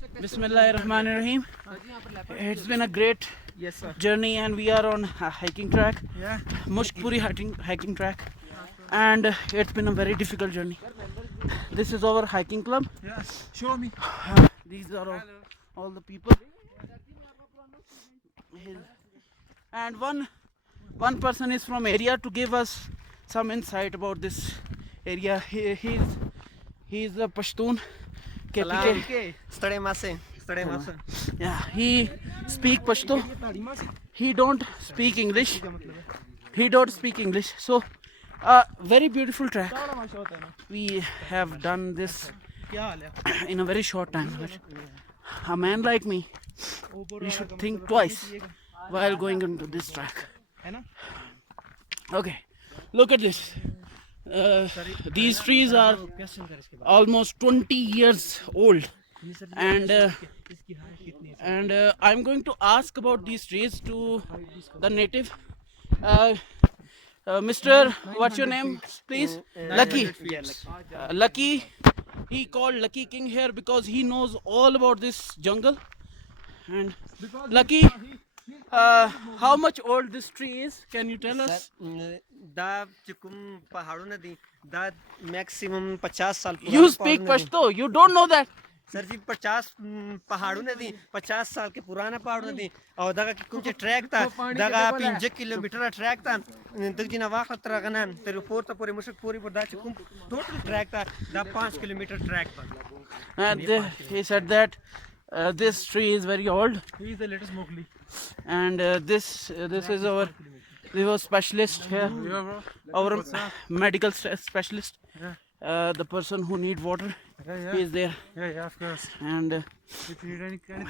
Bismillahirrahmanirrahim. It's been a great journey, and we are on a hiking track, Mushkpuri hiking track, and it's been a very difficult journey. This is our hiking club. Show me. These are all the people, and one person is from area to give us some insight about this area. He's a Pashtun. KPK. Yeah, he speak Pashto. He don't speak English. So, very beautiful track. We have done this in a very short time. But a man like me, we should think twice while going into this track. Okay, look at this. These trees are almost 20 years old, and I'm going to ask about these trees to the native. Mr. What's your name, please? Lucky. Lucky. He called Lucky King here because he knows all about this jungle. And Lucky, how much old this tree is? Can you tell us? Da चिकुम पहाड़ों ने दी da maximum 50 साल You speak Pashto. You don't know that. Sir ji 50 पहाड़ों ने दी 50 साल के पुराना पहाड़ों ने दी और दगा कि कुछ ट्रैक था दगा 5 किलोमीटर ट्रैक था तक जिना वाखला तरगना तेरे पोर तो पूरे मुश्कपुरी पर दा चिकुम टोटल ट्रैक था दा 5 किलोमीटर ट्रैक था. And he said that this tree is very old. He is the latest Mowgli. And this is our specialist here, our medical specialist, the person who need water. He is there. Yeah, of course. And if you need anything,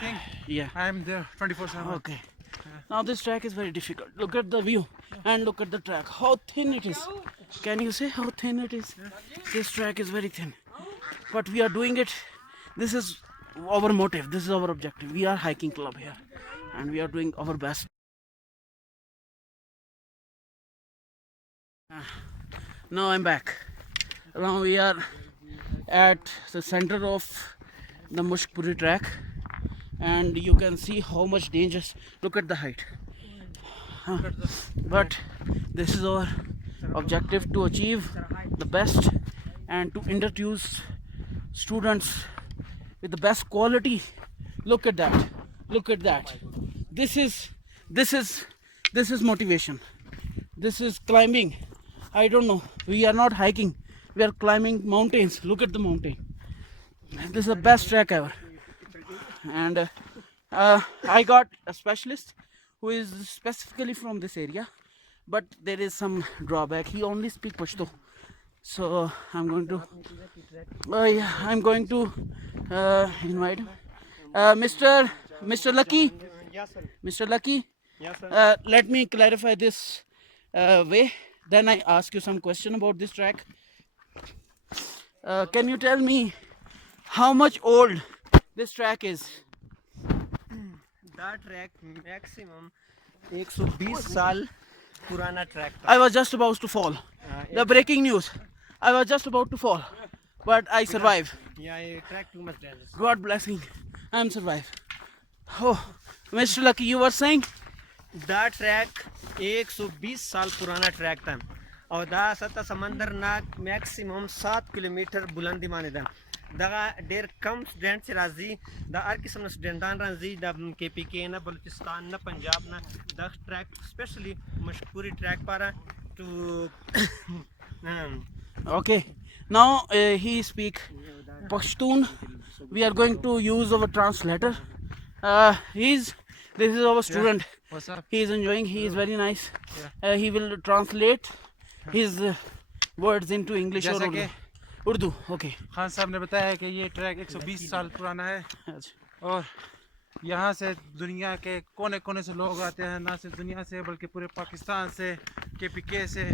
I am there 24/7. Okay. Now this track is very difficult. Look at the view and look at the track. How thin it is. Can you say how thin it is? This track is very thin. But we are doing it. This is our motive. This is our objective. We are hiking club here, and we are doing our best. Now I'm back. Now we are at the center of the Mushkpuri track, and you can see how much dangerous. Look at the height. But this is our objective, to achieve the best and to introduce students with the best quality. Look at that. Look at that. This is motivation. This is climbing. I don't know. We are not hiking. We are climbing mountains. Look at the mountain. This is the best track ever. And I got a specialist who is specifically from this area, but there is some drawback. He only speaks Pashto. So I'm going to invite him. Mr. Lucky. Mr. Lucky. Let me clarify this way. Then I ask you some question about this track. Can you tell me how much old this track is? That track maximum 120 साल पुराना track था. I was just about to fall. The breaking news. I was just about to fall, but I survived. Yeah, track too much dangerous. God blessing. I am survived. Oh, Mr. Lucky, you were saying? दा track 120 साल पुराना track था और दा सत्ता समंदर नाक maximum 7 kilometre बुलंदी माने दा दगा डेर कम स्टूडेंट से राजी दा हर किस्म स्टूडेंटान राजी दा केपीके ना बलूचिस्तान ना पंजाब ना दा ट्रैक स्पेशली मशकपूरी ट्रैक पारा to Okay. Now he speak Pashtun. We are going to use our translator. This is our student. What's up? He is enjoying. He is very nice. He will translate his words into English or Urdu. Okay. Khan साहब ने बताया कि ये track 120 साल पुराना है और यहाँ से दुनिया के कोने कोने से लोग आते हैं, ना सिर्फ दुनिया से बल्कि पूरे पाकिस्तान से, केपीके से,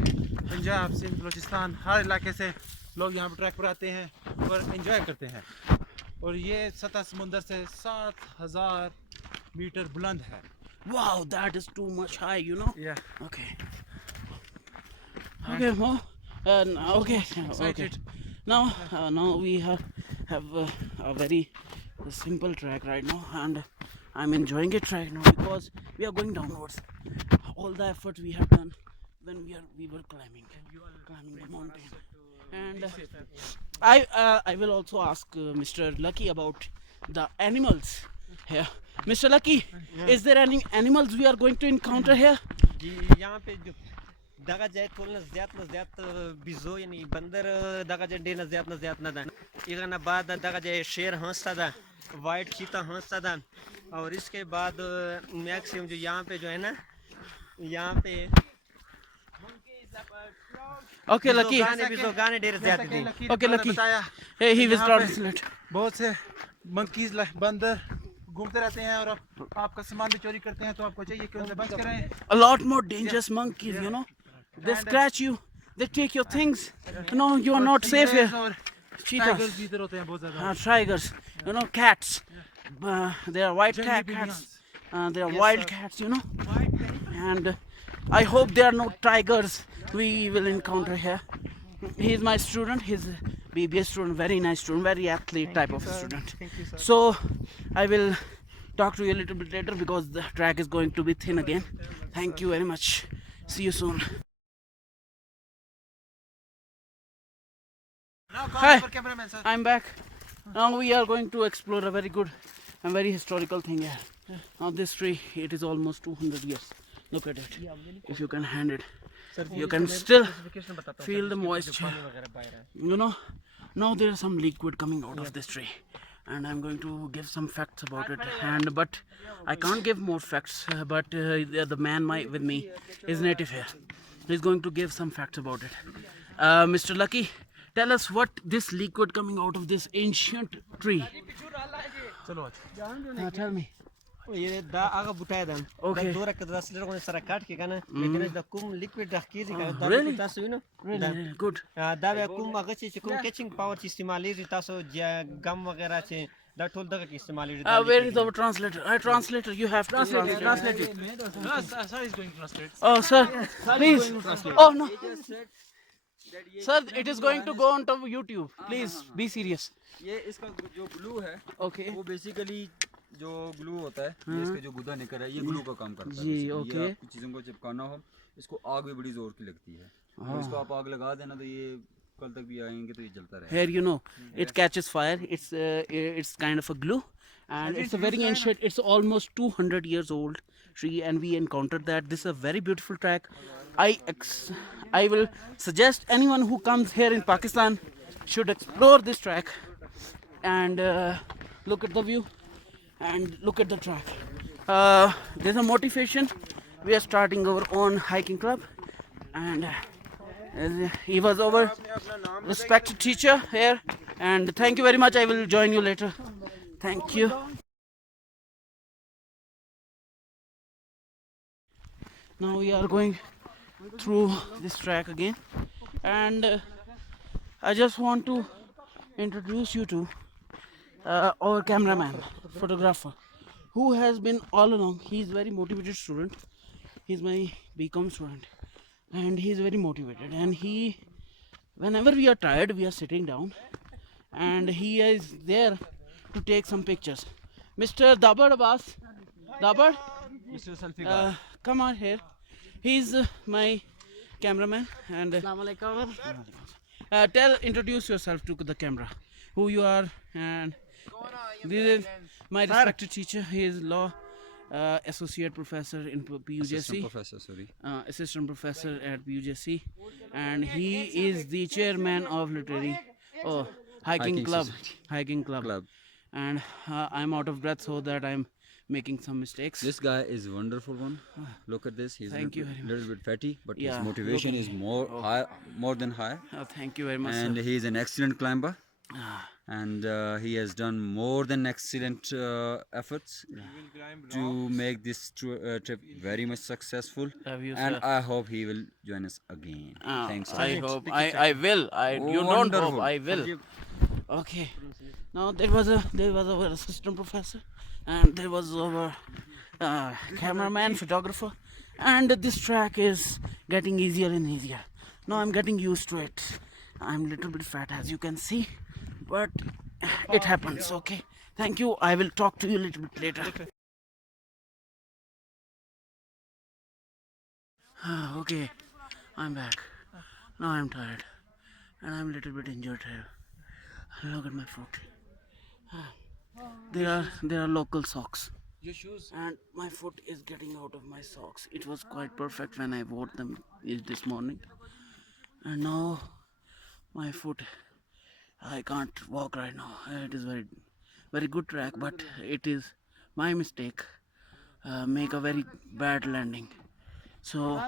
पंजाब से, बलूचिस्तान, हर इलाके से लोग यहाँ पर ट्रैक पर आते हैं और एंजॉय करते हैं. और ये सतह समुंदर से 7,000 मीटर बुलंद है. Wow, that is too much high, you know. Yeah. Okay. Okay, Mo. Okay. Excited. Now we have a very the simple track right now, and I'm enjoying it right now because we are going downwards. All the effort we have done when we were climbing the mountain. And I will also ask Mr. Lucky about the animals here. Mr. Lucky, is there any animals we are going to encounter here? जी यहाँ पे जो दगा जाए थोड़ा न ज़्यादा बिजो यानी बंदर दगा जाए डेना ज़्यादा ना दान इधर ना बाद दगा जाए शेर हंसता था वाइट चीता हंसता था और इसके बाद मैक्सिमम जो यहाँ पे जो है ना यहाँ पे Okay, Lucky. बिजो गाने डेर ज़्यादा थी Okay, Lucky. बताया Hey, he was यहाँ पे translate. बहुत से मंकीज बंदर घूमते रहते हैं और आपका सामान भी चोरी करते हैं, तो आपको चाहिए कि उनसे बच करें. A lot more dangerous monkeys, you know. They scratch you. They take your things. No, you are not safe here. और Cheetahs. टाइगर्स भी इधर होते हैं बहुत ज़्यादा. Tigers. You know, cats. They are white Jungly cats. They are wild cats, you know. And I hope there are no tigers we will encounter here. He is my student. He's a BBS student, very nice student, very athlete type of student. So I will talk to you a little bit later because the track is going to be thin again. Thank you very much. See you soon. Hi, Cameraman, sir. I'm back. Now we are going to explore a very good and very historical thing here. Now this tree, it is almost 200 years. Look at it. If you can hand it, you can still feel the moisture. You know, now there is some liquid coming out of this tree, and I'm going to give some facts about it. But I can't give more facts. But the man with me is native here. He's going to give some facts about it. Mr. Lucky, tell us what this liquid coming out of this ancient tree. Tell me. ये दा आगा बुटाया दाम Okay. दो रख दस litre को सारा काट के कहना लेकिन इस दा कुम लिक्विड रख के दिखा दा Really? तासो यू नो Really good. दा वे कुम आगे चीज कुम कैचिंग पावर चीज इस्तेमाल ही तासो गम वगैरह चे दा ठोल दगा की इस्तेमाल ही Where is our translator? Translator, you have to translate it. No, sir is going to translate. Oh, sir, please. Oh, no. Sir, it is going to go on to YouTube. Please be serious. ये इसका जो glue है Okay. वो basically जो glue होता है ये इसका जो गुदा निकल है ये ग्लू का काम करता है. जी, basically. okay. ये आपकी चीज़ों को चिपकाना हो इसको आग भी बड़ी जोर की लगती है. तो इसको आप आग लगा देना तो ये कल तक भी आएंगे तो ये जलता रहेगा. Here, you know, it catches fire. It's kind of a glue, and it's a very ancient. It's almost 200 years old tree, and we encountered that. This is a very beautiful track. I will suggest anyone who comes here in Pakistan should explore this track and look at the view and look at the track. There's a motivation. We are starting our own hiking club, and he was our respected teacher here. And thank you very much. I will join you later. Thank you. Now we are going through this track again, and I just want to introduce you to our cameraman, photographer, who has been all along. He's very motivated student. He's my BCom student, and he's very motivated. And he, whenever we are tired, we are sitting down, and he is there to take some pictures. Mr. Dabar Abbas, Dabar, come on here. He's my cameraman, and introduce yourself to the camera, who you are, and this is my respected teacher. He is law associate professor in PUJC, assistant professor at PUJC, and he is the chairman of literary hiking club. And I'm out of breath, so that I'm making some mistakes. This guy is wonderful one. Look at this. He's Thank you very much. little bit fatty, but Yeah, his motivation look is more than high. Thank you very much, And sir. he is an excellent climber. Ah, And he has done more than excellent efforts to make this trip very much successful. Love you, And sir. I hope he will join us again. Thanks. I hope I will. You don't hope, Wonderful. I will. Okay. Now there was our assistant professor, and there was our cameraman, photographer, and this track is getting easier and easier. Now I'm getting used to it. I'm a little bit fat, as you can see, but it happens. Okay, thank you. I will talk to you a little bit later. Okay, I'm back. Now I'm tired and I'm a little bit injured here. Look at my foot. There are local socks. Your shoes. And my foot is getting out of my socks. It was quite perfect when I wore them this morning, and now my foot, I can't walk right now. It is very good track, but it is my mistake. Make a very bad landing. So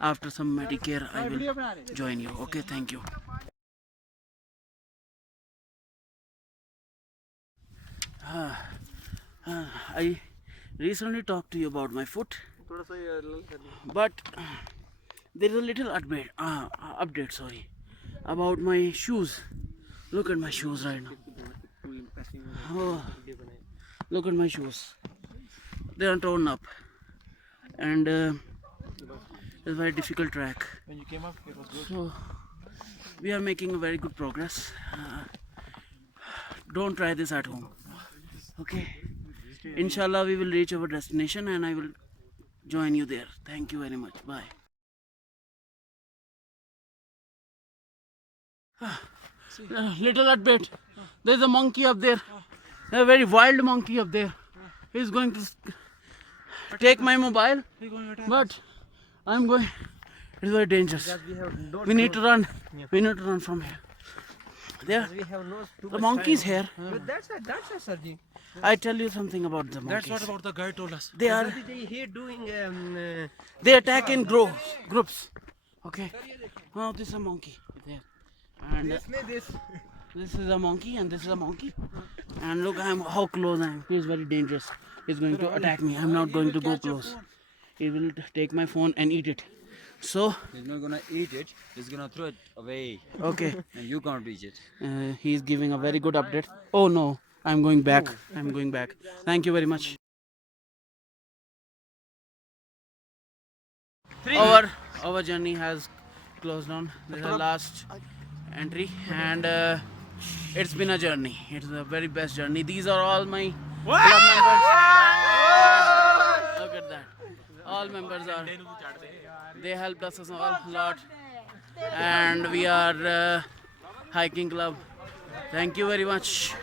after some Medicare, I will join you. Okay, thank you. I recently talked to you about my foot, but there is a little update, sorry, about my shoes. Look at my shoes right now. Oh, look at my shoes. They are torn up, and it's a very difficult track. When you came up, it was good. So we are making a very good progress. Don't try this at home. Okay. Inshallah, we will reach our destination, and I will join you there. Thank you very much. Bye. Little update. There's a monkey up there. A very wild monkey up there. He's going to take my mobile, but I'm going. It's very dangerous. We need to run. We need to run from here. There, We have no too the much monkey's time. here. That's a surgery. I tell you something about the That's monkeys. what about the guy told us. They are. He doing They attack in groups. Okay. Oh, this is a monkey there, and this is a monkey, and this is a monkey. And look, how close I am. He is very dangerous. He's going to attack me. I'm not going to go close. He will take my phone and eat it. So, He's not gonna eat it. He's gonna throw it away, okay. and you can't reach it. He's giving a very good update. Oh no, I'm going back. I'm going back. Thank you very much. Our journey has closed down. This is the last entry, and it's been a journey. It's the very best journey. These are all my club members. Look at that. All members are. They helped us a lot, and we are hiking club. Thank you very much.